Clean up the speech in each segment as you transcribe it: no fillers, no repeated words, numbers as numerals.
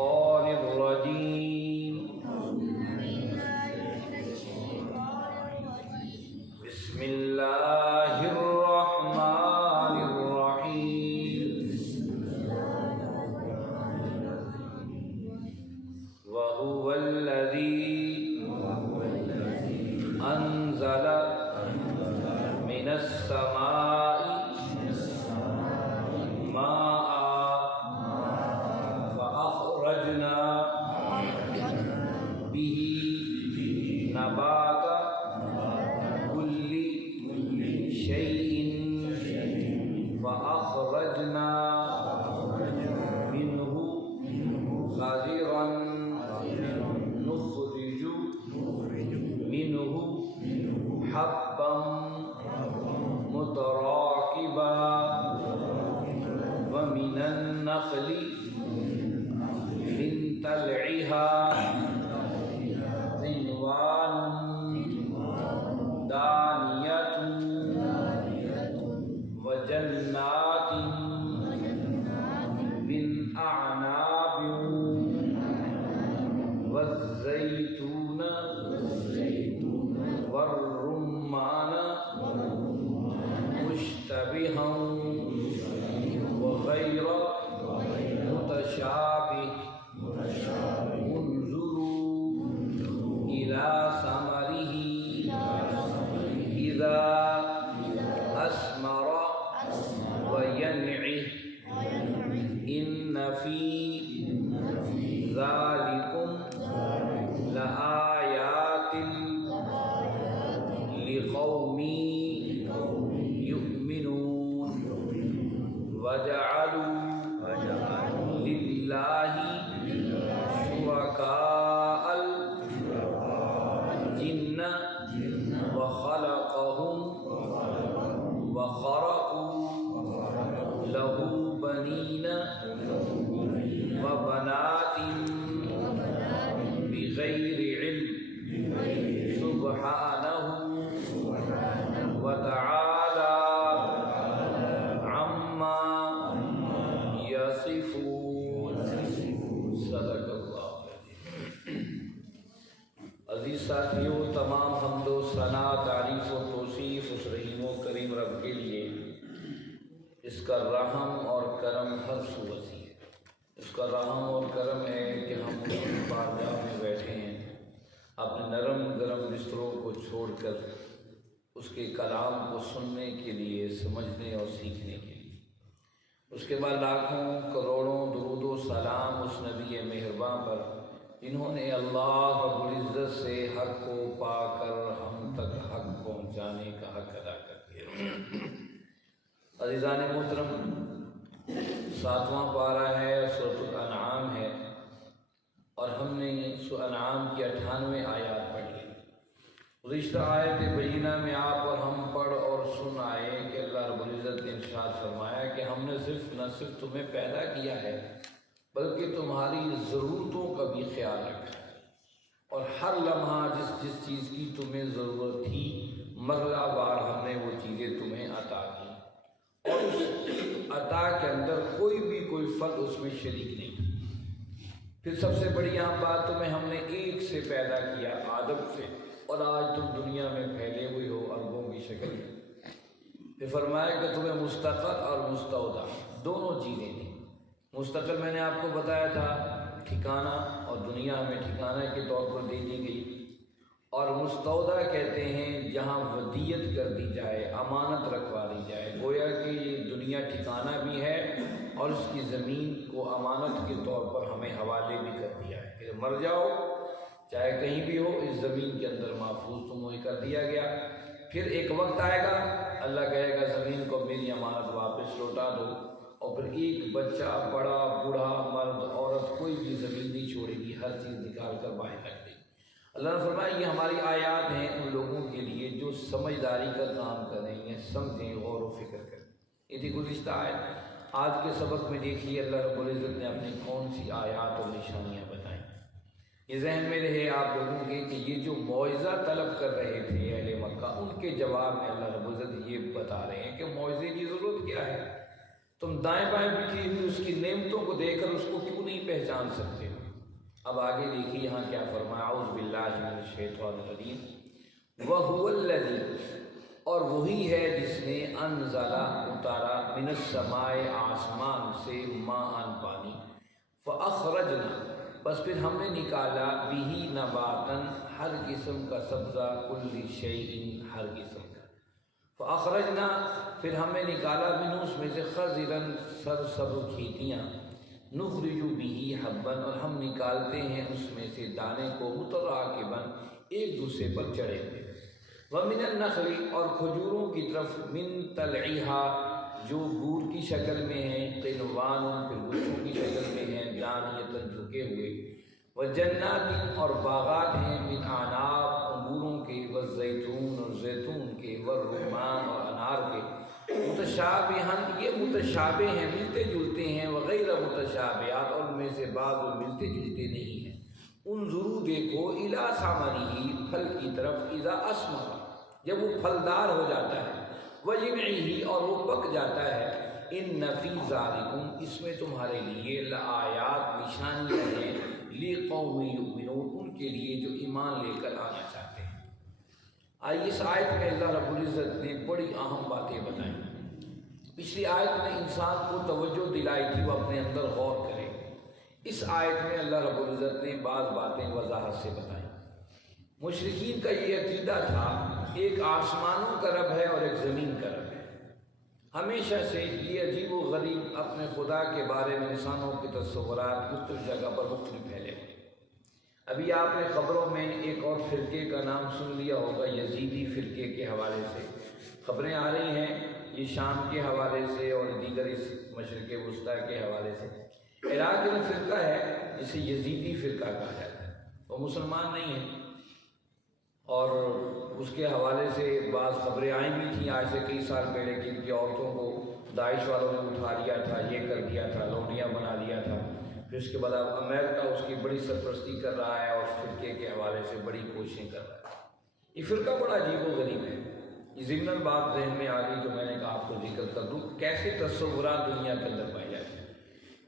الرجيم بسم الله الرحمن الرحيم وهو الذي أنزل من السماء ماء فأخرجنا به نبات كل شيء فأخرجنا منه خضرا نخرج منه حبا متراكبا ومن النخل من طلعها قنوان دانية وجنات من أعناب والزيتون والرمان مشتبها وغير متشابه انظروا إلى ثمره إذا أثمر وينعه إن في ذلكم لآيات لقوم يؤمنون وجعلوا لله شركاء الجن وخلقهم وخرقوا له بنين وبنات بغير علم سبحانه وتعالى عما يصفون صدق اللہ۔ عزیز ساتھیوں، تمام حمد و ثنا، تعریف و توصیف اس رحیم و کریم رب کے لیے، اس کا رحم اور کرم ہر سو وسیع ہے۔ اس کا رحم اور کرم ہے کہ ہم اس کی بارگاہ میں بیٹھے ہیں اپنے نرم گرم بستروں کو چھوڑ کر اس کے کلام کو سننے کے لیے، سمجھنے اور سیکھنے کے لیے۔ اس کے بعد لاکھوں کروڑوں درود و سلام اس نبی مہرباں پر جنہوں نے اللہ رب العزت سے حق کو پا کر ہم تک حق پہنچانے کا حق ادا کر دیا۔ عزیزان محترم، 7واں پارہ ہے، سورۃ الانعام ہے، اور ہم نے سورۃ انعام کی 98 آیات پڑھی۔ گزشتہ آیت بینہ میں آپ اور ہم پڑھ اور سن آئے کہ اللہ رب العزت نے ارشاد فرمایا کہ ہم نے نہ صرف تمہیں پیدا کیا ہے بلکہ تمہاری ضرورتوں کا بھی خیال رکھا ہے، اور ہر لمحہ جس چیز کی تمہیں ضرورت تھی مرلہ بار ہم نے وہ چیزیں تمہیں عطا کی، اور اس عطا کے اندر کوئی فرد اس میں شریک نہیں۔ پھر سب سے بڑی اہم بات، تمہیں ہم نے ایک سے پیدا کیا، آدم سے، اور آج تم دنیا میں پھیلے ہوئے ہو اربوں کی شکل میں۔ پھر فرمایا کہ تمہیں مستقر اور مستودع دونوں چیزیں تھیں۔ مستقل میں نے آپ کو بتایا تھا ٹھکانہ، اور دنیا ہمیں ٹھکانہ کے طور پر دے دی گئی، اور مستودع کہتے ہیں جہاں ودیت کر دی جائے، امانت رکھوا دی جائے، گویا کہ یہ دنیا ٹھکانہ بھی ہے اور اس کی زمین کو امانت کے طور پر ہمیں حوالے بھی کر دیا ہے کہ مر جاؤ چاہے کہیں بھی ہو، اس زمین کے اندر محفوظ تمہیں کر دیا گیا۔ پھر ایک وقت آئے گا اللہ کہے گا زمین کو میری امانت واپس لوٹا دو، اور پھر ایک بچہ، بڑا بوڑھا، مرد عورت، کوئی بھی زمین نہیں چھوڑے گی، ہر چیز نکال کر باہر رکھ دے گی۔ اللہ نے فرمایا یہ ہماری آیات ہیں ان لوگوں کے لیے جو سمجھداری کا کام کر رہے ہیں، سمجھیں، غور و فکر کریں۔ یہ تھی گزشتہ آیت۔ آج کے سبق میں دیکھیے اللہ رب العزت نے اپنی کون سی آیات اور نشانیاں بتائیں۔ یہ ذہن میں رہے آپ لوگوں کے کہ یہ جو معجزہ طلب کر رہے تھے اہل مکہ، ان کے جواب میں اللہ رب العزت یہ بتا رہے ہیں کہ معجزے کی ضرورت کیا ہے، تم دائیں بائیں بکھی ہوئی اس کی نعمتوں کو دیکھ کر اس کو کیوں نہیں پہچان سکتے ہو؟ اب آگے دیکھیے یہاں کیا فرمایا، اعوذ باللہ من الشیطان الرجیم، وَهُوَ الَّذِي، اور وہی ہے جس نے انزل اتارا، من السماء آسمان سے، ماء پانی، فاخرجنا، بس پھر ہم نے نکالا، بھی نباتن، ہر قسم کا سبزہ، کل شیء، ہر قسم کا، فاخرجنا، پھر ہم نے نکالا، منہ اس میں سے، خضرن، سرسبز کھیتیاں، نخرج بھی حبن، اور ہم نکالتے ہیں اس میں سے دانے کو، متراکبن، ایک دوسرے پر چڑھے ہوئے، ومن النخل، اور کھجوروں کی طرف، من طلعها، جو گور کی شکل میں ہیں، قنوان، پھر گچھوں کی شکل میں ہیں، دانیتاً، جھکے ہوئے، وجنات، اور باغات ہیں، من اعناب، انگوروں کے، والزیتون، اور زیتون کے، والرمان، اور انار کے، متشابہاً، یہ متشابہ ہیں، ملتے جلتے ہیں، وغیر متشابہات، اور ان میں سے بعض ملتے جلتے نہیں ہیں، انظروا، دیکھو، الی ثمرہ، پھل کی طرف، اذا اثمر، جب وہ پھلدار ہو جاتا ہے، وینعہ، اور وہ پک جاتا ہے، ان فی ذالکم، اس میں تمہارے لیے، لآیات، نشانیاں ہیں، لقوم یؤمنون، ان کے لیے جو ایمان لے کر آنا چاہتے ہیں۔ آئیے اس آیت میں اللہ رب العزت نے بڑی اہم باتیں بتائیں۔ پچھلی آیت میں انسان کو توجہ دلائی تھی وہ اپنے اندر غور کرے، اس آیت میں اللہ رب العزت نے بعض باتیں وضاحت سے بتائیں۔ مشرکین کا یہ عقیدہ تھا، ایک آسمانوں کا رب ہے اور ایک زمین کا رب ہے۔ ہمیشہ سے یہ عجیب و غریب اپنے خدا کے بارے میں انسانوں کے تصورات مختلف جگہ پر مختلف پھیلے ہوئے۔ ابھی آپ نے خبروں میں ایک اور فرقے کا نام سن لیا ہوگا، یزیدی فرقے کے حوالے سے خبریں آ رہی ہیں، یہ شام کے حوالے سے اور دیگر اس مشرق وسطیٰ کے حوالے سے۔ عراق میں فرقہ ہے جسے یزیدی فرقہ کہا جاتا ہے، وہ مسلمان نہیں ہیں، اور اس کے حوالے سے بعض خبریں آئی بھی تھیں آج سے کئی سال پہلے کہ ان کی عورتوں کو داعش والوں نے اٹھا لیا تھا، یہ کر دیا تھا، لونڈیاں بنا لیا تھا۔ پھر اس کے بعد اب امریکہ اس کی بڑی سرپرستی کر رہا ہے اور فرقے کے حوالے سے بڑی کوششیں کر رہا ہے۔ یہ فرقہ بڑا عجیب و غریب ہے۔ یہ ضمناً بات ذہن میں آ گئی تو میں نے کہا آپ کو ذکر کر دوں کیسے تصورات دنیا کے اندر پائے جاتے ہیں۔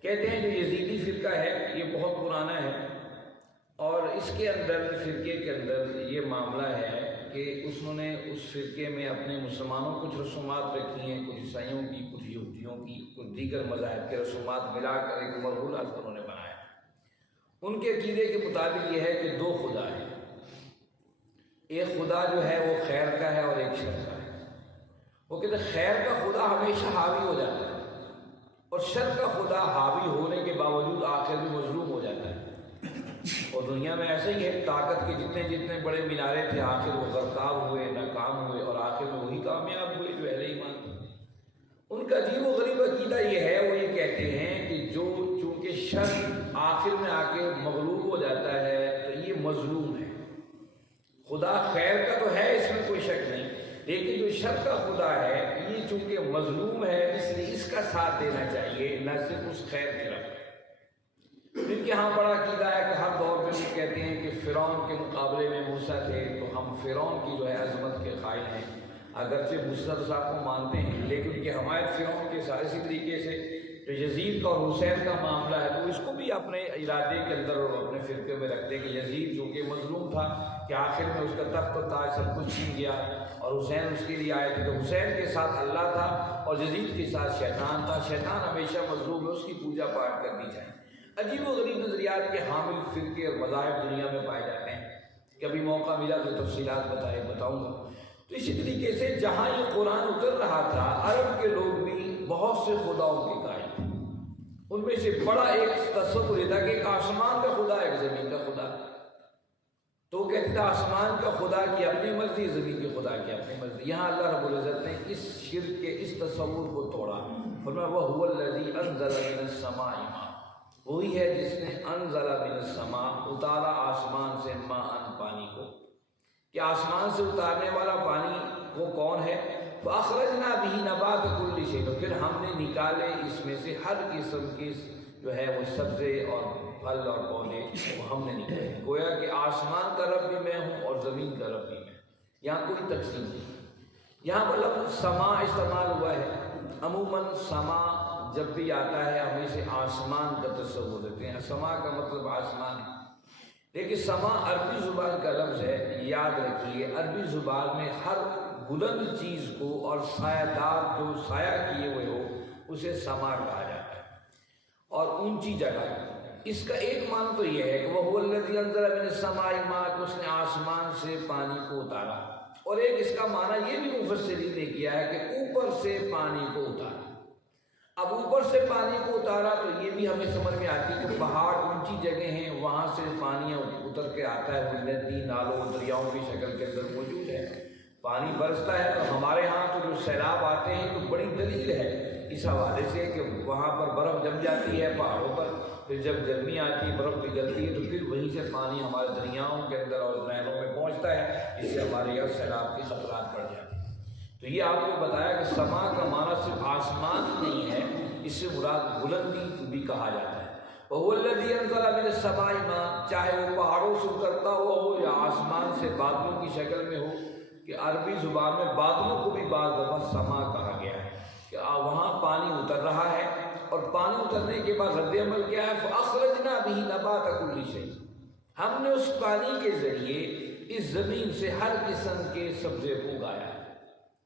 کہتے ہیں جو یزیدی فرقہ ہے یہ بہت پرانا ہے، اور اس کے اندر، فرقے کے اندر یہ معاملہ ہے کہ انہوں نے اس فرقے میں اپنے مسلمانوں کچھ رسومات رکھی ہیں، کچھ عیسائیوں کی، کچھ یہودیوں کی، کچھ دیگر مذاہب کے رسومات ملا کر ایک مرحولہ انہوں نے بنایا۔ ان کے عقیدے کے مطابق یہ ہے کہ دو خدا ہیں، ایک خدا جو ہے وہ خیر کا ہے اور ایک شر کا ہے۔ وہ کہتے ہیں خیر کا خدا ہمیشہ حاوی ہو جاتا ہے، اور شر کا خدا حاوی ہونے کے باوجود آخر میں مظلوم ہو جاتا ہے۔ اور دنیا میں ایسا ہی ہے، طاقت کے جتنے جتنے بڑے مینارے تھے آخر وہ غرقاب ہوئے، ناکام ہوئے، اور آخر میں وہی کامیاب ہوئے جو اہل ایمان تھے۔ ان کا عجیب و غریب عقیدہ یہ ہے، وہ یہ کہتے ہیں کہ جو چونکہ شر آخر میں آ کے مغلوب ہو جاتا ہے تو یہ مظلوم ہے۔ خدا خیر کا تو ہے، اس میں کوئی شک نہیں، لیکن جو شر کا خدا ہے یہ چونکہ مظلوم ہے، اس لیے اس کا ساتھ دینا چاہیے، نہ صرف اس خیر کی رب۔ ان کے ہاں بڑا عقیدہ ہے کہ ہر دور میں یہ کہتے ہیں کہ فرعون کے مقابلے میں موسیٰ تھے، تو ہم فرعون کی جو ہے عظمت کے قائل ہیں، اگرچہ موسیٰ صاحب کو مانتے ہیں لیکن ان کی حمایت فرعون کے ساتھ۔ اسی طریقے سے جو یزید کا اور حسین کا معاملہ ہے تو اس کو بھی اپنے ارادے کے اندر اور اپنے فرقے میں رکھتے ہیں کہ یزید چونکہ مظلوم تھا کہ آخر میں اس کا تخت و تاج سب کچھ چھین گیا، اور حسین اس کے لیے آئے تھے، تو حسین کے ساتھ اللہ تھا اور یزید کے ساتھ شیطان تھا، شیطان ہمیشہ مظلوم ہے، اس کی پوجا پاٹ کرنی چاہیے۔ عجیب و غریب نظریات کے حامل فرقے اور مذاہب دنیا میں پائے جاتے ہیں، کبھی موقع ملا تو تفصیلات بتاؤں گا۔ تو اسی طریقے سے جہاں یہ قرآن اتر رہا تھا، عرب کے لوگ بھی بہت سے خداؤں کے قائل تھے۔ ان میں سے بڑا ایک تصور یہ تھا کہ ایک آسمان کا خدا، ایک زمین کا خدا۔ تو وہ کہتے تھے آسمان کا خدا کی اپنی مرضی، زمین کے خدا کی اپنی مرضی۔ یہاں اللہ رب العزت نے اس شرک کے اس تصور کو توڑا، فرمایا وَهُوَ الَّذِي أَنزَلَ مِنَ السَّمَاءِ مَاءً، وہی ہے جس نے انزل من السماء، اتارا آسمان سے، ماءً پانی کو، کہ آسمان سے اتارنے والا پانی وہ کون ہے؟ فَأَخْرَجْنَا بِهِ نَبَاتَ كُلِّ شَيْءٍ، تو پھر ہم نے نکالے اس میں سے ہر قسم کی جو ہے وہ سبزے اور پھل اور پودے وہ ہم نے نکالے۔ گویا کہ آسمان کا رب بھی میں ہوں اور زمین کا رب بھی میں، یہاں کوئی تقسیم نہیں۔ یہاں پر لفظ سما استعمال ہوا ہے، عموماً سما جب بھی آتا ہے ہم اسے آسمان کا تصور دیتے ہیں. سما کا مطلب آسمان ہے، لیکن سما عربی زبان کا لفظ ہے. یاد رکھیے عربی زبان میں ہر بلند چیز کو اور سایہ دار جو سایہ کیے ہوئے ہو اسے سما کہا جاتا ہے، اور اونچی جگہ. اس کا ایک معنی تو یہ ہے کہ وہ الذی انزل من السماء ماء، کہ اس نے آسمان سے پانی کو اتارا. اور ایک اس کا معنی یہ بھی مفسرین نے کیا ہے کہ اوپر سے پانی کو اتارا. اب اوپر سے پانی کو اتارا تو یہ بھی ہمیں سمجھ میں آتی ہے کہ پہاڑ اونچی جگہ ہیں، وہاں سے پانی اتر کے آتا ہے، وہ ندی نالوں دریاؤں کی شکل کے اندر موجود ہے. پانی برستا ہے. تو ہمارے ہاں تو جو سیلاب آتے ہیں تو بڑی دلیل ہے اس حوالے سے کہ وہاں پر برف جم جاتی ہے پہاڑوں پر، پھر جب گرمی آتی ہے برف پگھلتی ہے تو پھر وہیں سے پانی ہمارے دریاؤں کے اندر اور نہروں میں پہنچتا ہے، جس سے ہمارے یہاں سیلاب کے خطرات بڑھ جاتے ہیں. تو یہ آپ کو بتایا کہ سما کا معنی صرف آسمان ہی نہیں ہے، اس سے مراد بلندی بھی کہا جاتا ہے. وَهُوَ الَّذِي أَنزَلَ مِنَ السَّمَاءِ مَاءً، چاہے وہ پہاڑوں سے اترتا ہو یا آسمان سے بادلوں کی شکل میں ہو. کہ عربی زبان میں بادلوں کو بھی بعض دفعہ سما کہا گیا ہے کہ وہاں پانی اتر رہا ہے، اور پانی اترنے کے بعد رد عمل کیا ہے؟ فَأَخْرَجْنَا بِهِ نَبَاتَ كُلِّ شَيْءٍ، ہم نے اس پانی کے ذریعے اس زمین سے ہر قسم کے سبزے کو اگایا ہے.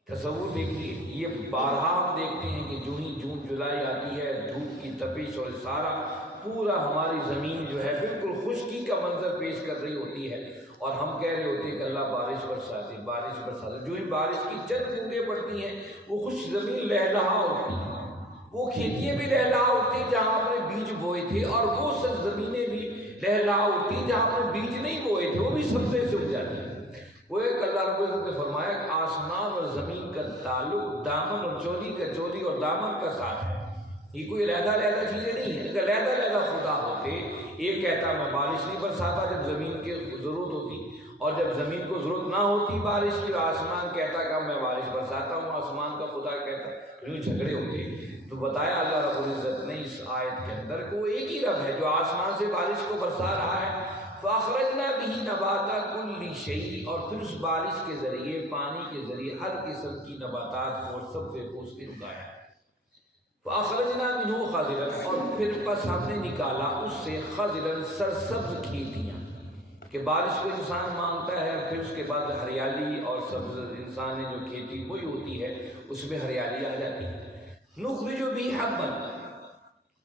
تصور دیکھیے، یہ بارہا ہم دیکھتے ہیں کہ جو ہی جون جولائی آتی ہے دھوپ کی تپش اور سارا پورا ہماری زمین جو ہے بالکل خشکی کا منظر پیش کر رہی ہوتی ہے، اور ہم کہہ رہے ہوتے ہیں کہ اللہ بارش برساتے بارش برساتے. جو ہی بارش کی چند بوندیں پڑتی ہیں وہ خشک زمین لہلہا اٹھتی ہے، وہ کھیتیاں بھی لہلہا اٹھتی جہاں آپ نے بیج بوئے تھے، اور وہ سب زمینیں بھی لہلہا اٹھتی جہاں آپ نے بیج نہیں بوئے تھے، وہ بھی سبزے سے اگ جاتی ہیں. وہ ایک اللہ رب العزت نے فرمایا کہ آسمان اور زمین کا تعلق دامن اور چولی اور دامن کا ساتھ ہے. یہ کوئی علیحدہ چیزیں نہیں ہیں. اگر علیحدہ خدا ہوتے، یہ کہتا میں بارش نہیں برساتا جب زمین کی ضرورت ہوتی، اور جب زمین کو ضرورت نہ ہوتی بارش کی آسمان کہتا کہ میں بارش برساتا ہوں، آسمان کا خدا کہتا یوں جھگڑے ہوتے. تو بتایا اللہ رب العزت نے اس آیت کے اندر کو ایک ہی رب ہے جو آسمان سے بارش کو برسا رہا ہے. فَأَخْرَجْنَا بِهِ نَبَاتَ كُلِّ شَيْءٍ، اور پھر اس بارش کے ذریعے پانی کے ذریعے ہر قسم کی نباتات اور سبزے کو اس نے اگایا. فَأَخْرَجْنَا مِنْهُ خَضِرًا، اور پھر بس ہم نے نکالا اس سے خضرًا سرسبز کھیتیاں. کہ بارش کو انسان مانگتا ہے، پھر اس کے بعد ہریالی اور سبز انسان نے جو کھیتی کوئی ہوتی ہے اس میں ہریالی آ جاتی ہے. نُخْرِجُ بِهِ حَبًّا،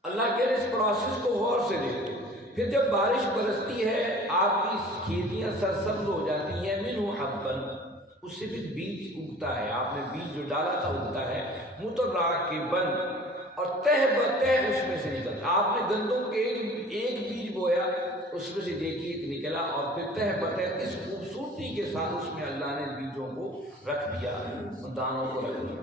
اللہ کے اس پروسیس کو غور سے دیکھو. پھر جب بارش برستی ہے آپ کی کھیتیاں سرسبز ہو جاتی ہیں. مِنْهُ حَبًّا، اس سے پھر بیج اگتا ہے. آپ نے بیج جو ڈالا تھا اگتا ہے. مُتَرَاكِبًا، اور تہ بتہ اس میں سے نکلتا. آپ نے گندم کے ایک بیج بویا، اس میں سے دیکھیے ایک نکلا، اور پھر تہ بتہ اس خوبصورتی کے ساتھ اس میں اللہ نے بیجوں کو رکھ دیا، دانوں کو رکھ دیا.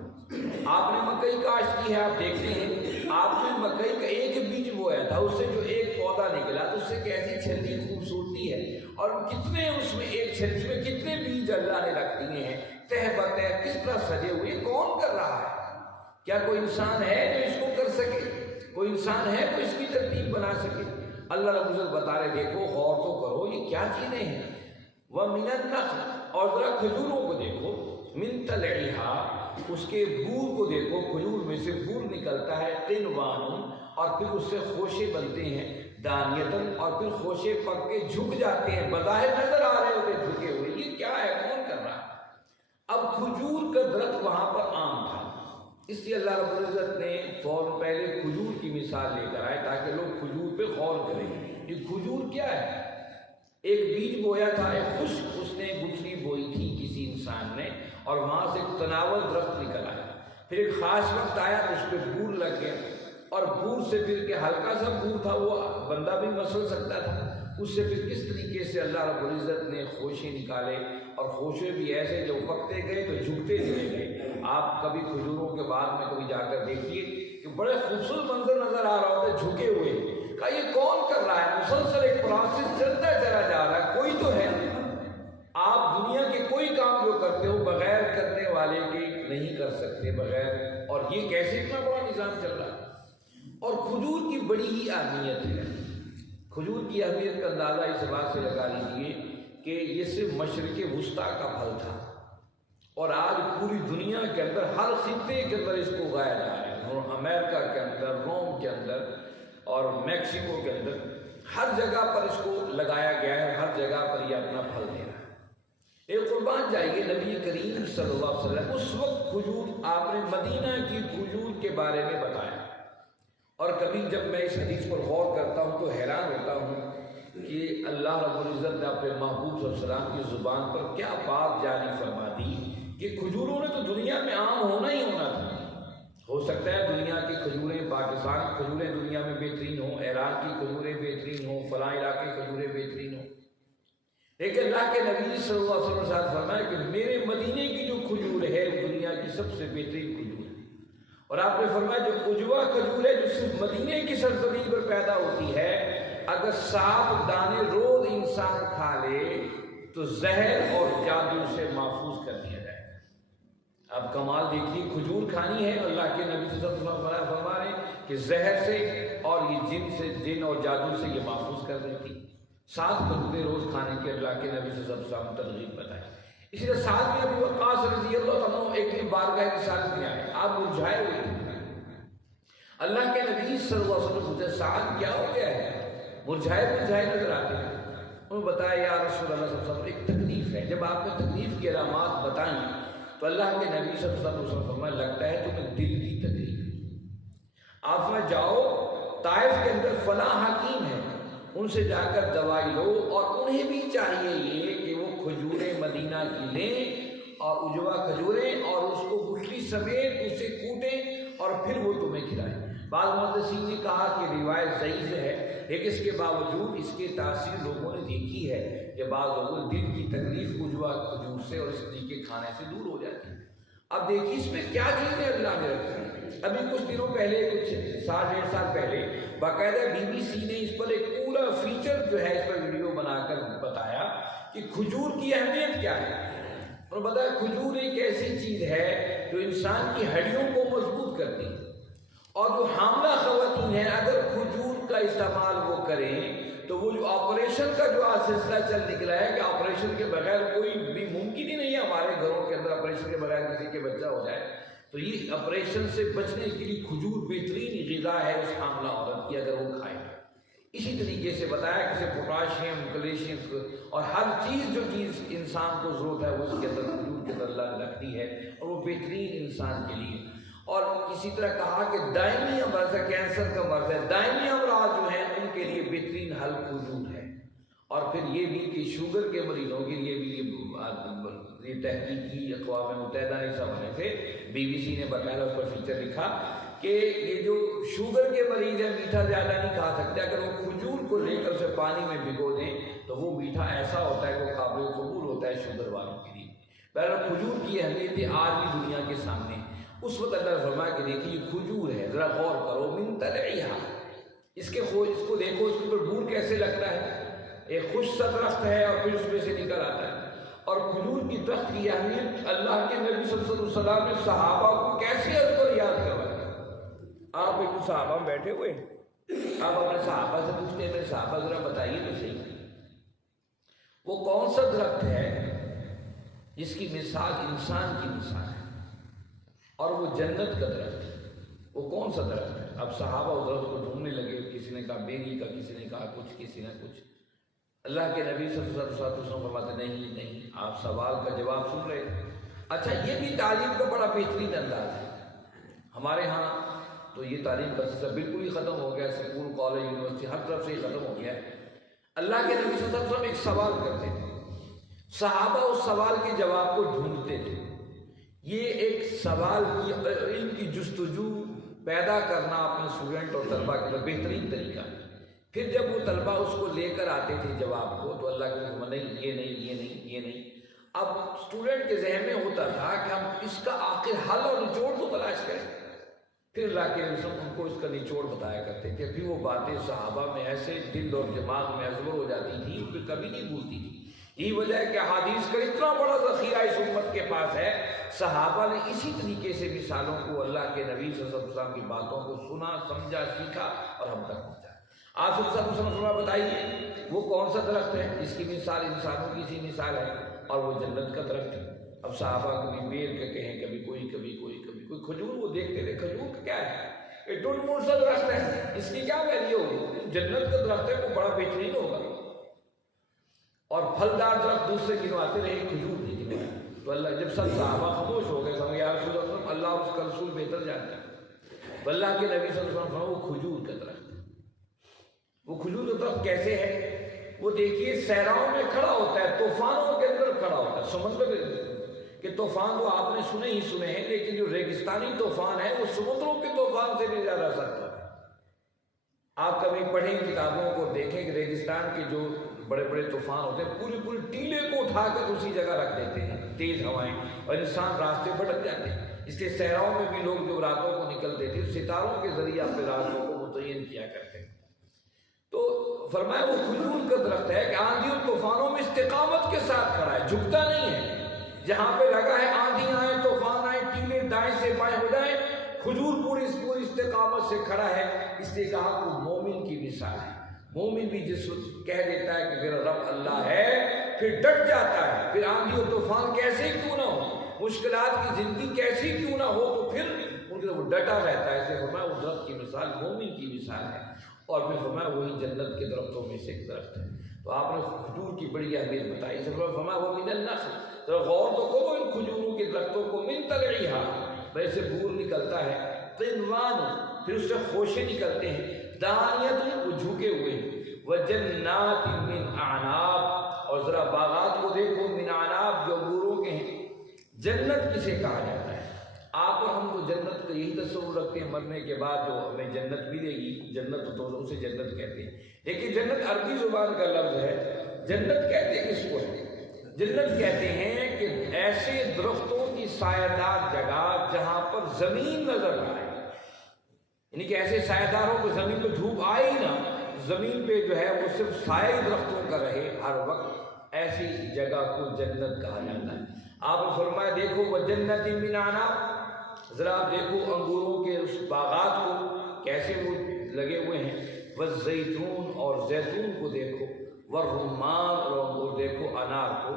آپ نے مکئی کاشت کی ہے، آپ دیکھتے ہیں آپ نے مکئی کا ایک بیج بویا تھا، اس سے جو ایک پودا نکلا تو اس سے کیسی چھلی خوبصورتی ہے، اور کتنے اس میں ایک چھلی میں کتنے بیج اللہ نے رکھ دیے ہیں تہ بتہ کس طرح سجے ہوئے. کون کر رہا ہے؟ کیا کوئی انسان ہے جو اس کو کر سکے؟ کوئی انسان ہے جو اس کی ترتیب بنا سکے؟ اللہ رب العزت بتا رہے دیکھو غور تو کرو یہ کیا چیزیں ہیں. وَمِنَ النَّخْلِ، اور ذرا کھجوروں کو دیکھو. مِن طَلْعِهَا، اس کے بور کو دیکھو، کھجور میں سے بور نکلتا ہے. قِنْوَانٌ، اور پھر اس سے خوشے بنتے ہیں. دانیتن، اور پھر خوشے پک کے جھک جاتے ہیں، بظاہر نظر آ رہے ہوتے جھکے ہوئے. یہ کیا ہے؟ کون کر رہا ہے؟ اب کھجور کا درخت وہاں پر عام تھا، اس لیے اللہ رب العزت نے فوراً پہلے کھجور کی مثال لے کر آئے تاکہ لوگ کھجور پہ غور کریں. یہ کھجور کیا ہے؟ ایک بیج بویا تھا، ایک خشک اس نے گٹھلی بوئی تھی کسی انسان نے، اور وہاں سے ایک تناول درخت نکل آیا. پھر ایک خاص وقت آیا تو اس پہ بور لگ گیا، اور بور سے پھر کہ ہلکا سا بور تھا وہ بندہ بھی مسل سکتا تھا، اس سے پھر کس طریقے سے اللہ رب العزت نے خوشے نکالے، اور خوشے بھی ایسے جو پکتے گئے تو جھکتے چلے گئے. آپ کبھی کھجوروں کے بعد میں کبھی جا کر دیکھیے کہ بڑے خوبصورت منظر نظر آ رہا ہوتا ہے جھکے ہوئے. کہ یہ کون کر رہا ہے؟ مسلسل ایک پروسیس چلتا چلا جا رہا ہے، کوئی تو ہے. آپ دنیا کے کوئی کام جو کرتے ہو بغیر کرنے والے کے نہیں کر سکتے بغیر. اور یہ کیسے اتنا بڑا نظام چل رہا ہے. اور کھجور کی بڑی ہی اہمیت ہے. کھجور کی اہمیت کا اندازہ اس بات سے لگا لیجیے کہ یہ صرف مشرق وسطیٰ کا پھل تھا، اور آج پوری دنیا کے اندر ہر خطے کے اندر اس کو اگایا جا رہا ہے. امریکہ کے اندر، روم کے اندر اور میکسیکو کے اندر ہر جگہ پر اس کو لگایا گیا ہے، ہر جگہ پر یہ اپنا پھل دے رہا ہے۔ ایک قربان جائیے، نبی کریم صلی اللہ علیہ وسلم اس وقت کھجور، آپ نے مدینہ کی کھجور کے بارے میں بتایا، اور کبھی جب میں اس حدیث پر غور کرتا ہوں تو حیران ہوتا ہوں کہ اللہ رب العزت نے اپنے محبوب صلی اللہ علیہ وسلم کی زبان پر کیا بات جاری فرما دی کہ کھجوروں نے تو دنیا میں عام ہونا ہی ہونا تھا۔ ہو سکتا ہے دنیا کی کھجوریں، پاکستان کی کھجوریں دنیا میں بہترین ہوں، عراق کی کھجوریں بہترین ہوں، فلاں علاقے کی کھجوریں بہترین ہوں، لیکن اللہ کے نبی صلی اللہ علیہ وسلم نے ساتھ فرمایا کہ میرے مدینے کی جو کھجور ہے دنیا کی سب سے بہترین کھجور ہے۔ اور آپ نے فرمایا جو عجوہ کھجور ہے جو صرف مدینے کی سرزمین پر پیدا ہوتی ہے، اگر 7 دانے روز انسان کھا لے تو زہر اور جادو سے محفوظ کر دیا جائے۔ اب کمال دیکھیے، کھجور کھانی ہے، اللہ کے نبی صلی اللہ علیہ وسلم فرما رہے ہیں کہ زہر سے اور یہ جن اور جادو سے یہ محفوظ کر دیتی۔ 7 کھجوریں روز کھانے کے اللہ کے نبی صلی اللہ علیہ وسلم ترغیب بتائے۔ اسی طرح سعد بن ابی وقاص رضی اللہ عنہ ایک دن بارگاہ رسالت میں آئے، آپ مرجھائے ہوئے تھے۔ اللہ کے نبی صلی اللہ علیہ وسلم پوچھے سعد کیا ہو گیا ہے، مرجھائے نظر آتے ہیں؟ انہوں نے بتایا یا رسول اللہ صلی اللہ علیہ وسلم ایک تکلیف ہے۔ جب آپ نے تکلیف کی علامات بتائیں تو اللہ کے نبی صلی اللہ علیہ وسلم فرمایا لگتا ہے تمہیں دل کی تکلیف ہے، آپ میں جاؤ طائف کے اندر فلاں حکیم ہے، ان سے جا کر دوائی لو، اور انہیں بھی چاہیے یہ کہ وہ کھجوریں مدینہ کی لیں اور عجوہ کھجوریں اور اس کو گٹلی سمیت اسے کوٹیں اور پھر وہ تمہیں کھلائیں۔ بعض محدثین نے کہا کہ روایت ضعیف ہے، لیکن اس کے باوجود اس کی تاثیر لوگوں نے دیکھی ہے کہ بعض لوگوں نے دل کی تکلیف عجوہ کھجور سے اور اس طریقے کھانے سے دور ہو جاتی ہے۔ اب دیکھیے اس میں کیا چیزیں اللہ نے رکھی ہیں۔ ابھی کچھ دنوں پہلے، کچھ 1.5 سال پہلے باقاعدہ BBC نے اس پر ایک پورا فیچر جو ہے اس پر ویڈیو بنا کر بتایا کہ کھجور کی اہمیت کیا ہے، اور بتایا کھجور ایک ایسی چیز ہے جو انسان کی ہڈیوں کو مضبوط کرتی ہے، اور جو حاملہ خواتین ہیں اگر کھجور کا استعمال وہ کریں تو وہ جو آپریشن کا جو آج سلسلہ چل نکلا ہے کہ آپریشن کے بغیر کوئی بھی ممکن ہی نہیں ہے ہمارے گھروں کے اندر آپریشن کے بغیر کسی کے بچہ ہو جائے، تو یہ آپریشن سے بچنے کے لیے کھجور بہترین غذا ہے اس حاملہ عورت کی اگر وہ کھائے۔ اسی طریقے سے بتایا کہ پوٹاشیم، کیلشیم اور ہر چیز جو چیز انسان کو ضرورت ہے وہ اس کے اندر کھجور کے اندر اللہ رکھتی ہے، اور وہ بہترین انسان کے لیے۔ اور اسی طرح کہا کہ دائمی امراض، کینسر کا مرض ہے، دائمی امراض جو ہیں ان کے لیے بہترین حل کھجور ہے۔ اور پھر یہ بھی کہ شوگر کے مریضوں کے لیے بھی یہ تحقیق کی اقوام متحدہ نے اس حوالے سے BBC نے باقاعدہ اس پر فیچر لکھا کہ یہ جو شوگر کے مریض ہیں میٹھا زیادہ نہیں کھا سکتے، اگر وہ کھجور کو لے کر اسے پانی میں بھگو دیں تو وہ میٹھا ایسا ہوتا ہے کہ وہ قابل قبول ہوتا ہے شوگر والوں کے لیے۔ بہرحال کھجور کی اہمیت آج بھی دنیا کے سامنے ہے۔ اس وقت اللہ نے فرمایا کہ دیکھیے یہ کھجور ہے، ذرا غور کرو، من طلعہا، اس کو دیکھو، اس کے اوپر بور کیسے لگتا ہے، ایک خوش سا درخت ہے اور پھر اس میں سے نکل آتا ہے۔ اور کھجور کی درخت کی اہمیت اللہ کے نبی صلی اللہ علیہ وسلم نے صحابہ کو کیسے اس پر یاد کروایا۔ آپ ایک صحابہ بیٹھے ہوئے ہیں، آپ اپنے صحابہ سے پوچھتے ہیں میرے صحابہ ذرا بتائیے تو صحیح وہ کون سا درخت ہے جس کی مثال انسان کی مثال ہے اور وہ جنت کا درخت ہے، وہ کون سا درخت ہے؟ اب صحابہ اس درخت کو ڈھونڈنے لگے، کسی نے کہا بیری کا، کسی نے کہا کچھ، کسی نے کچھ۔ اللہ کے نبی صلی اللہ علیہ وسلم فرماتے نہیں، آپ سوال کا جواب سن رہے ہیں۔ اچھا یہ بھی تعلیم کا بڑا بہترین انداز ہے۔ ہمارے ہاں تو یہ تعلیم کا سلسلہ بالکل ہی ختم ہو گیا، اسکول، کالج، یونیورسٹی ہر طرف سے ہی ختم ہو گیا ہے۔ اللہ کے نبی صلی اللہ علیہ وسلم ایک سوال کرتے تھے، صحابہ اس سوال کے جواب کو ڈھونڈتے تھے۔ یہ ایک سوال کی علم کی جستجو پیدا کرنا اپنے اسٹوڈنٹ اور طلبہ کے لیے بہترین طریقہ ہے۔ پھر جب وہ طلبہ اس کو لے کر آتے تھے جواب کو تو اللہ کے نبی نہیں، یہ نہیں، اب اسٹوڈنٹ کے ذہن میں ہوتا تھا کہ ہم اس کا آخر حل اور نچوڑ کو تلاش کریں۔ پھر اللہ کے نبی ان کو اس کا نچوڑ بتایا کرتے تھے، پھر وہ باتیں صحابہ میں ایسے دل اور دماغ میں ازور ہو جاتی تھی، پھر کبھی نہیں بھولتی تھی۔ یہی وجہ ہے کہ حدیث کا اتنا بڑا ذخیرہ اس امت کے پاس ہے۔ صحابہ نے اسی طریقے سے مثالوں کو، اللہ کے نبی صلی اللہ علیہ وسلم کی باتوں کو سنا، سمجھا، سیکھا اور ہم تک پہنچا۔ آپ صلی اللہ علیہ وسلم بتائیے وہ کون سا درخت ہے جس کی مثال انسانوں کی سی مثال ہے، اور وہ جنت کا درخت ہے۔ اب صحابہ کبھی بیر کا کہیں، کبھی کوئی کوئی کھجور وہ دیکھتے تھے کھجور کا کیا ہے، یہ ٹوٹ موٹ سا درخت ہے، اس کی کیا ویلیو ہوگی، جنت کا درخت ہے وہ بڑا بہترین ہوگا، اور پھلدار درخت دوسرے گنواتے رہے، کھجور نہیں گنوایا۔ تو اللہ جب سب صحابہ خاموش ہو گئے، سمجھ یا رسول اللہ، اللہ اس کا رسول بہتر جانتا ہے، تو اللہ کے نبی صلی اللہ علیہ وسلم وہ کھجور کا درخت ہے۔ وہ کھجور کا درخت کیسے ہے، وہ دیکھیے صحراؤں میں کھڑا ہوتا ہے، طوفانوں کے اندر کھڑا ہوتا ہے، سمندر کہ طوفان تو آپ نے سنے ہی سنے ہیں، لیکن جو ریگستانی طوفان ہے وہ سمندروں کے طوفان سے بھی زیادہ سخت ہے۔ آپ کبھی پڑھیں کتابوں کو دیکھیں کہ ریگستان کے جو بڑے بڑے طوفان ہوتے ہیں، پوری پوری ٹیلے کو اٹھا کر اسی جگہ رکھ دیتے ہیں، تیز ہوائیں، اور انسان راستے بھٹک جاتے ہیں۔ اس لیے صحراؤں میں بھی لوگ جو راتوں کو نکلتے تھے ستاروں کے ذریعے اپنے راستوں کو متعین کیا کرتے ہیں۔ تو فرمایا وہ کھجور کا درخت ہے کہ آندھی اور طوفانوں میں استقامت کے ساتھ کھڑا ہے، جھکتا نہیں ہے۔ جہاں پہ لگا ہے آندھی آئے طوفان آئے ٹیلے دائیں سے بائیں ہو جائیں، کھجور پوری استقامت سے کھڑا ہے۔ اس لیے کہا کہ مومن کی مثال ہے۔ مومن بھی جس وقت کہہ دیتا ہے کہ میرا رب اللہ ہے، پھر ڈٹ جاتا ہے، پھر آندھی اور طوفان کیسے کیوں نہ ہو، مشکلات کی زندگی کیسی کیوں نہ ہو، تو پھر وہ ڈٹا رہتا ہے۔ اسے فرمایا وہ درخت کی مثال مومن کی مثال ہے، اور پھر فرمایا وہی جنت کے درختوں میں سے ایک درخت ہے۔ تو آپ نے کھجور کی بڑی اہمیت بتائی، اسے فرمایا وہ من النخل، ذرا غور تو کرو ان کھجوروں کے درختوں کو، من طلعھا، ویسے بور نکلتا ہے، قنوان، پھر اس سے خوشے نکلتے ہیں، دانیت، وہ جھکے ہوئے ہیں، وجنات من اعناب، اور ذرا باغات کو دیکھو، من اعناب جو انگوروں کے ہیں۔ جنت کسے کہا جاتا ہے؟ آپ اور ہم تو جنت کا یہی تصور رکھتے ہیں، مرنے کے بعد جو ہمیں جنت ملے گی، جنت تو اسے جنت کہتے ہیں، لیکن جنت عربی زبان کا لفظ ہے۔ جنت کہتے ہیں کس کو ہے؟ جنت کہتے ہیں کہ ایسے درختوں کی سایہ دار جگہ جہاں پر زمین نظر نہ آئے، یعنی کہ ایسے سایہ دار ہو کہ زمین پہ دھوپ آئے ہی نہ، زمین پہ جو ہے وہ صرف سایہ درختوں کا رہے ہر وقت، ایسی جگہ کو جنت کہا جاتا ہے۔ آپ نے فرمایا دیکھو وجنت من اعناب، ذرا آپ دیکھو انگوروں کے اس باغات کو کیسے وہ لگے ہوئے ہیں، والزیتون، اور زیتون کو دیکھو، والرمان، اور انگور دیکھو، انار کو،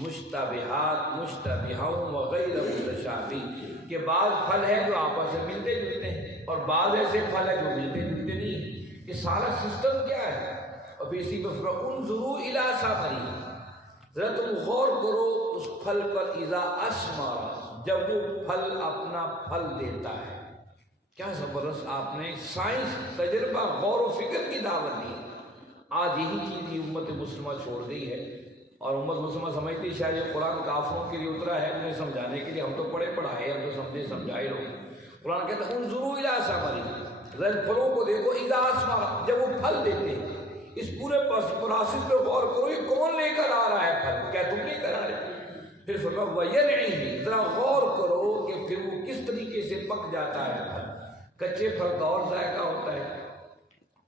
مشتبہات، مشتبہوں وغیر متشابہ، کہ بعض پھل ہیں جو آپس میں ملتے جلتے ہیں، اور بعض ایسے پھل ہیں جو ملتے جلتے نہیں ہیں۔ یہ سارا سسٹم کیا ہے؟ اور پھر اسی پر انظروا الی ثمرہ، ذرا تم غور کرو اس پھل پر، اذا اثمر، جب وہ پھل اپنا پھل دیتا ہے۔ کیا زبردست آپ نے سائنس، تجربہ، غور و فکر کی دعوت دی۔ آج یہی چیز یہ امت مسلمہ چھوڑ گئی ہے، اور امت مسلمہ سمجھتی شاید یہ قرآن کافروں کے لیے اترا ہے، انہیں سمجھانے کے لیے، ہم تو پڑھے پڑھائے، ہم تو سمجھے سمجھائے لوگ۔ قرآن کہتا ہے انظروا الی ثمرہ، ذرا پھلوں کو دیکھو، اذا اثمر، جب وہ پھل دیتے ہیں۔ اس پورے پروسیس پہ غور کرو، یہ کون لے کر آ رہا ہے پھل؟ کیا تم لے کر آ رہے ہو؟ پھر فرمایا وینعہ، ذرا غور کرو کہ پھر وہ کس طریقے سے پک جاتا ہے پھل۔ کچے پھل کا اور ذائقہ ہوتا ہے،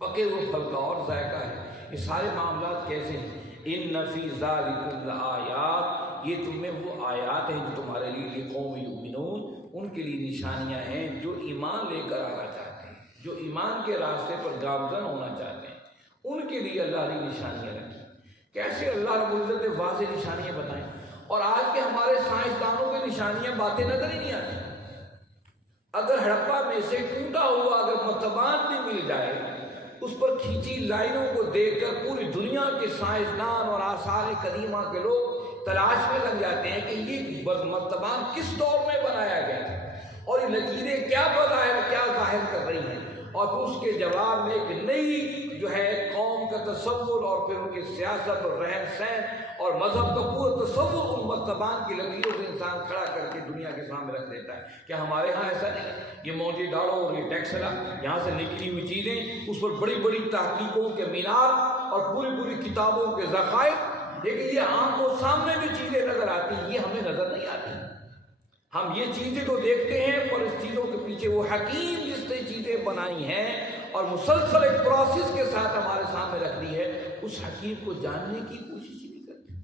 پکے ہوئے پھل کا اور ذائقہ ہے۔ یہ سارے معاملات کیسے ہیں؟ ان فی ذالکم لآیات، یہ تمہیں وہ آیات ہیں جو تمہارے لیے لقوم یؤمنون، ان کے لیے نشانیاں ہیں جو ایمان لے کر آنا چاہتے ہیں، جو ایمان کے راستے پر گامزن ہونا چاہتے ہیں، ان کے لیے اللہ نے نشانیاں رکھی۔ کیسے اللہ رب العزت نے واضح نشانیاں بتائیں، اور آج کے ہمارے سائنسدانوں کی نشانیاں باتیں نظر ہی نہیں آتی۔ اگر ہڑپا میں سے ٹوٹا ہوا اگر مرتبان بھی مل جائے، اس پر کھینچی لائنوں کو دیکھ کر پوری دنیا کے سائنسدان اور آثار قدیمہ کے لوگ تلاش میں لگ جاتے ہیں کہ یہ مرتبان کس دور میں بنایا گیا ہے، اور یہ لکیریں کیا ظاہر کر رہی ہیں، اور پھر اس کے جواب میں ایک نئی جو ہے قوم کا تصور، اور پھر ان کی سیاست اور رہن سہن اور مذہب کا پورا تصور ان مرتبان کی لکیروں سے انسان کھڑا کر کے دنیا کے سامنے رکھ دیتا ہے۔ کیا ہمارے ہاں ایسا نہیں؟ یہ موجی ڈاڑو اور یہ ٹیکسلا، یہاں سے نکلی ہوئی چیزیں، اس پر بڑی بڑی تحقیقوں کے مینار اور پوری پوری کتابوں کے ذخائر، لیکن یہ آنکھوں سامنے جو چیزیں نظر آتی ہیں یہ ہمیں نظر نہیں آتی۔ ہم یہ چیزیں تو دیکھتے ہیں، پر اس چیزوں کے پیچھے وہ حکیم جس نے چیزیں بنائی ہیں اور مسلسل ایک پروسیس کے ساتھ ہمارے سامنے رکھ دی ہے، اس حکیم کو جاننے کی کوشش ہی نہیں کرتے۔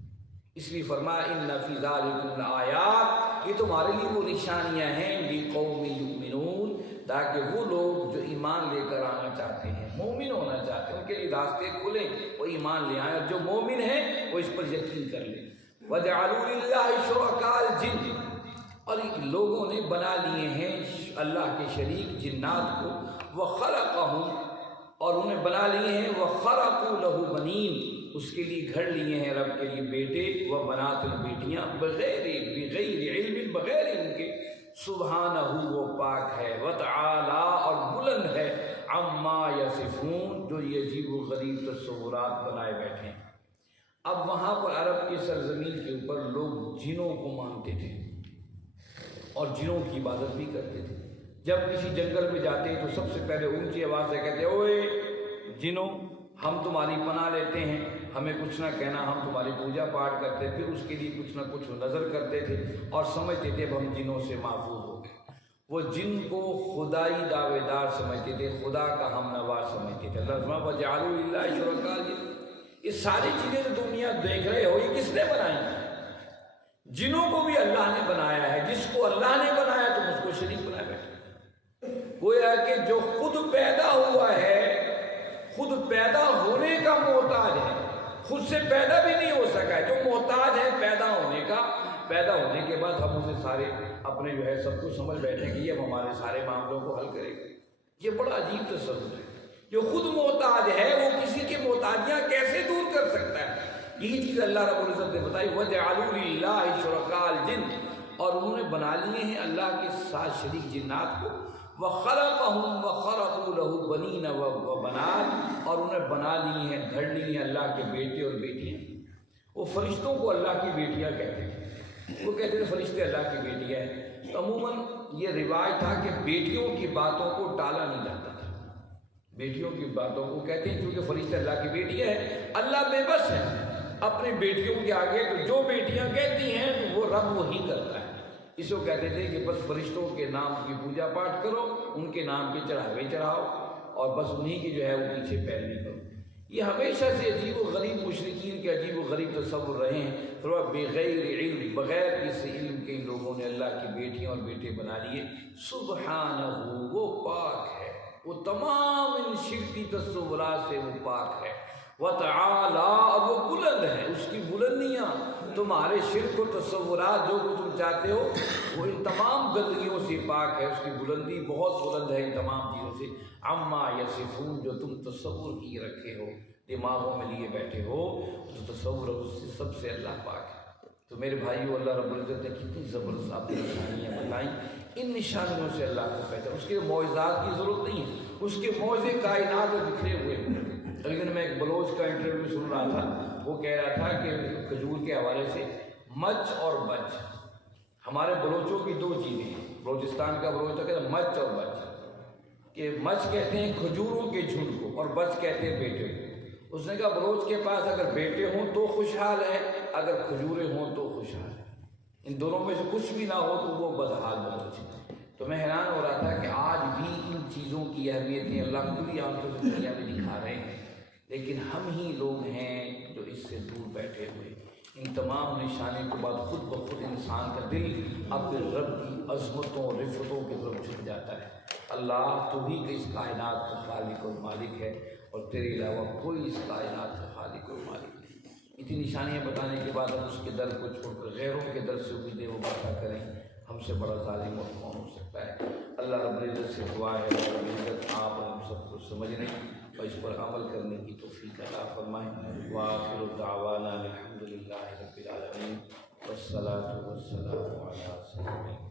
اس لیے فرمایا ان فی ذالکم لآیات، یہ تمہارے لیے وہ نشانیاں ہیں لقوم یؤمنون، تاکہ وہ لوگ جو ایمان لے کر آنا چاہتے ہیں، مومن ہونا چاہتے ہیں، ان کے لیے راستے کھلیں، وہ ایمان لے آئیں، اور جو مومن ہیں وہ اس پر یقین کر لیں۔ وَجَعَلُوا لِلَّهِ شُرَكَاءَ الْجِنِّ، اور لوگوں نے بنا لیے ہیں اللہ کے شریک جنات کو، وَخَلَقَهُمْ، اور انہیں بنا لیے ہیں وَخَرَقُوا لَهُ بَنِينَ، اس کے لیے گھڑ لیے ہیں رب کے لیے بیٹے، وَبَنَاتٍ، بیٹیاں، بغیر علم، بغیر ان کے، سبحانہ وہ پاک ہے، وتعالی اور بلند ہے، عما یصفون جو یہ عجیب و غریب تصورات بنائے بیٹھے ہیں۔ اب وہاں پر عرب کی سرزمین کے اوپر لوگ جنوں کو مانتے تھے اور جنوں کی عبادت بھی کرتے تھے۔ جب کسی جنگل میں جاتے تو سب سے پہلے اونچی آواز سے کہتے اوئے جنوں، ہم تمہاری پناہ لیتے ہیں، ہمیں کچھ نہ کہنا، ہم تمہاری پوجا پاٹ کرتے، پھر اس کے لیے کچھ نہ کچھ نظر کرتے تھے اور سمجھتے تھے اب ہم جنوں سے محفوظ ہو گئے۔ وہ جن کو خدائی دعوے دار سمجھتے تھے، خدا کا ہم نواز سمجھتے تھے۔ اللہ سبحانہ وَجَعَلُوا لِلَّهِ شُرَكَاءَ، یہ ساری چیزیں جو دنیا دیکھ رہے ہو یہ کس نے بنائی ہیں؟ جنوں کو بھی اللہ نے بنایا ہے، جس کو اللہ نے بنایا تم اس کو شریک بنائے بیٹھے۔ گویا کہ جو خود پیدا ہوا ہے، خود پیدا ہونے کا محتاج ہے، خود سے پیدا بھی نہیں ہو سکا ہے، جو محتاج ہے پیدا ہونے کا، پیدا ہونے کے بعد ہم اسے سارے اپنے جو ہے سب کچھ سمجھ بیٹھے کہ یہ اب ہمارے سارے معاملوں کو حل کرے گا۔ یہ بڑا عجیب تصور ہے۔ جو خود محتاج ہے وہ کسی کی محتاجیاں کیسے دور کر سکتا ہے؟ یہی چیز اللہ رب العزت نے بتائی، وَجَعَلُوا لِلَّهِ شُرَكَاءَ الْجِنَّ، اور انہوں نے بنا لیے ہیں اللہ کے ساتھ شریک جنات کو، وَخَلَقَهُمْ وَخَرَقُوا لَهُ بَنِينَ وَبَنَاتٍ، اور انہیں بنا لیے ہیں، گھڑ لیے ہیں اللہ کے بیٹے اور بیٹیاں۔ وہ فرشتوں کو اللہ کی بیٹیاں کہتے ہیں، وہ کہتے ہیں فرشتے اللہ کی بیٹیاں ہیں۔ تو عموماً یہ رواج تھا کہ بیٹیوں کی باتوں کو ٹالا نہیں جاتا تھا، بیٹیوں کی باتوں کو کہتے ہیں کیونکہ فرشتے اللہ کی بیٹیاں ہیں، اللہ بے بس ہے اپنی بیٹیوں کے آگے، تو جو بیٹیاں کہتی ہیں وہ رب وہی کرتا ہے۔ اس کو کہتے تھے کہ بس فرشتوں کے نام کی پوجا پاٹ کرو، ان کے نام کے چڑھاوے چڑھاؤ اور بس انہی کی جو ہے وہ پیچھے پیروی کرو۔ یہ ہمیشہ سے عجیب و غریب مشرکین کے عجیب و غریب تصور رہے ہیں۔ بغیر علم، بغیر کسی علم کے ان لوگوں نے اللہ کی بیٹیاں اور بیٹے بنا لیے۔ سبحانہ وہ پاک ہے، وہ تمام ان شرکی تصورات سے وہ پاک ہے، وتعالی اور وہ بلند ہے، اس کی بلندیاں تمہارے شرک و تصورات جو کچھ تم چاہتے ہو وہ ان تمام گندگیوں سے پاک ہے، اس کی بلندی بہت بلند ہے ان تمام چیزوں سے، عما یصفون جو تم تصور کیے رکھے ہو، دماغوں میں لیے بیٹھے ہو، جو تصور ہے اس سے سب سے اللہ پاک ہے۔ تو میرے بھائیو، اللہ رب العزت نے کتنی زبردست آپ کی نشانیاں بتائیں، ان نشانیوں سے اللہ کو پہچان۔ اس کے معجزات کی ضرورت نہیں ہے، اس کے معجزے کائنات میں بکھرے ہوئے ہیں۔ لیکن میں ایک بلوچ کا انٹرویو سن رہا تھا، وہ کہہ رہا تھا کہ کھجور کے حوالے سے مچ اور بچ، ہمارے بلوچوں کی دو چیزیں ہیں، بلوچستان کا بلوچ کہتے ہیں مچ اور بچ، کہ مچ کہتے ہیں کھجوروں کے جھنڈ کو اور بچ کہتے ہیں بیٹے کو۔ اس نے کہا بلوچ کے پاس اگر بیٹے ہوں تو خوشحال ہے، اگر کھجوریں ہوں تو خوشحال ہے، ان دونوں میں سے کچھ بھی نہ ہو تو وہ بدحال بلوچ ہے۔ تو میں حیران ہو رہا تھا کہ آج بھی ان چیزوں کی اہمیتیں اللہ کھلی آنکھوں سے دنیا میں دکھا رہے ہیں، لیکن ہم ہی لوگ ہیں جو اس سے دور بیٹھے ہوئے۔ ان تمام نشانی کے بعد خود بخود انسان کا دل اپنے رب کی عظمتوں اور رفتوں کی طرف جھک جاتا ہے۔ اللہ تو ہی اس کائنات کا خالق اور مالک ہے، اور تیرے علاوہ کوئی اس کائنات کا خالق اور مالک نہیں۔ اتنی نشانیاں بتانے کے بعد ہم اس کے در کو چھوڑ کر غیروں کے در سے امیدیں وابستہ کریں، ہم سے بڑا ظالم اور کون ہو سکتا ہے؟ اللہ رب العزت سے دعا ہے رب العزت آپ اور ہم سب کو سمجھنے اور اس پر عمل کرنے کی توفیق عطا فرمائیں۔ وآخر دعوانا الحمدللہ رب العالمین، والصلاة والسلام علی سیدنا